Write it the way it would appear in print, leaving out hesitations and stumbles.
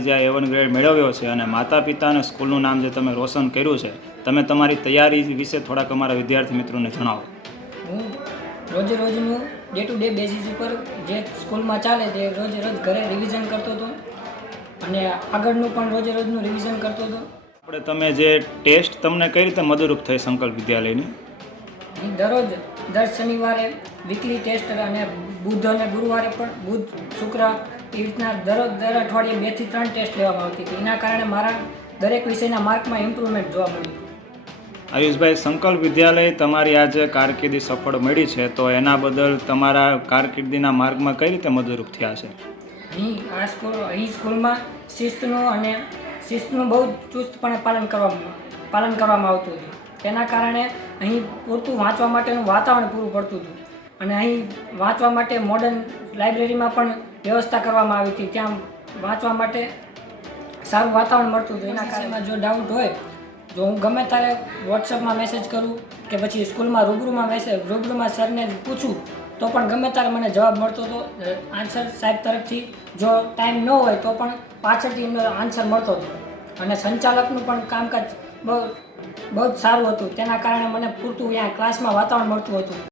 જે A1 grade મેળવ્યો છે અને માતા પિતા અને સ્કૂલનું નામ જે તમે રોશન કર્યું છે, તમે તમારી તૈયારી વિશે થોડાક અમારા વિદ્યાર્થી મિત્રોને જણાવો. હું રોજે રોજનું ડે ટુ ડે બેઝિસ ઉપર જે સ્કૂલમાં ચાલે તે રોજે રોજ ઘરે રિવિઝન કરતો હતો અને આગળનું પણ રોજે રોજનું રિવિઝન કરતો હતો. આપણે તમે જે ટેસ્ટ તમને કઈ રીતે મદદરૂપ થઈ સંકલ્પ વિદ્યાલયની? હું દર શનિવારે વીકલી ટેસ્ટ અને બુધ અને ગુરુવારે પણ બુધ શુક્ર એ રીતના દર અઠવાડિયે 2 થી 3 ટેસ્ટ લેવામાં આવતી હતી. એના કારણે મારા દરેક વિષયના માર્કમાં ઇમ્પ્રુવમેન્ટ જોવા મળ્યું. આયુષભાઈ, સંકલ્પ વિદ્યાલય તમારી આજે કારકિર્દી સફળ મળી છે, તો એના બદલ તમારા કારકિર્દીના માર્ગમાં કઈ રીતે મદદરૂપ થયા છે? અહીં સ્કૂલમાં શિસ્તનું બહુ ચુસ્તપણે પાલન કરવામાં આવતું હતું. તેના કારણે અહીં પૂરતું વાંચવા માટેનું વાતાવરણ પૂરું પડતું હતું અને અહીં વાંચવા માટે મોડર્ન લાઇબ્રેરીમાં પણ વ્યવસ્થા કરવામાં આવી હતી. ત્યાં વાંચવા માટે સારું વાતાવરણ મળતું હતું. એના કારણે જો ડાઉટ હોય, જો હું ગમે ત્યારે વોટ્સઅપમાં મેસેજ કરું કે પછી સ્કૂલમાં રૂબરૂમાં સરને પૂછું તો પણ ગમે ત્યારે મને જવાબ મળતો હતો. આન્સર સાહેબ તરફથી જો ટાઈમ ન હોય તો પણ પાછળથી એમનો આન્સર મળતો હતો અને સંચાલકનું પણ કામકાજ બહુ જ સારું હતું. તેના કારણે મને પૂરતું અહીંયા ક્લાસમાં વાતાવરણ મળતું હતું.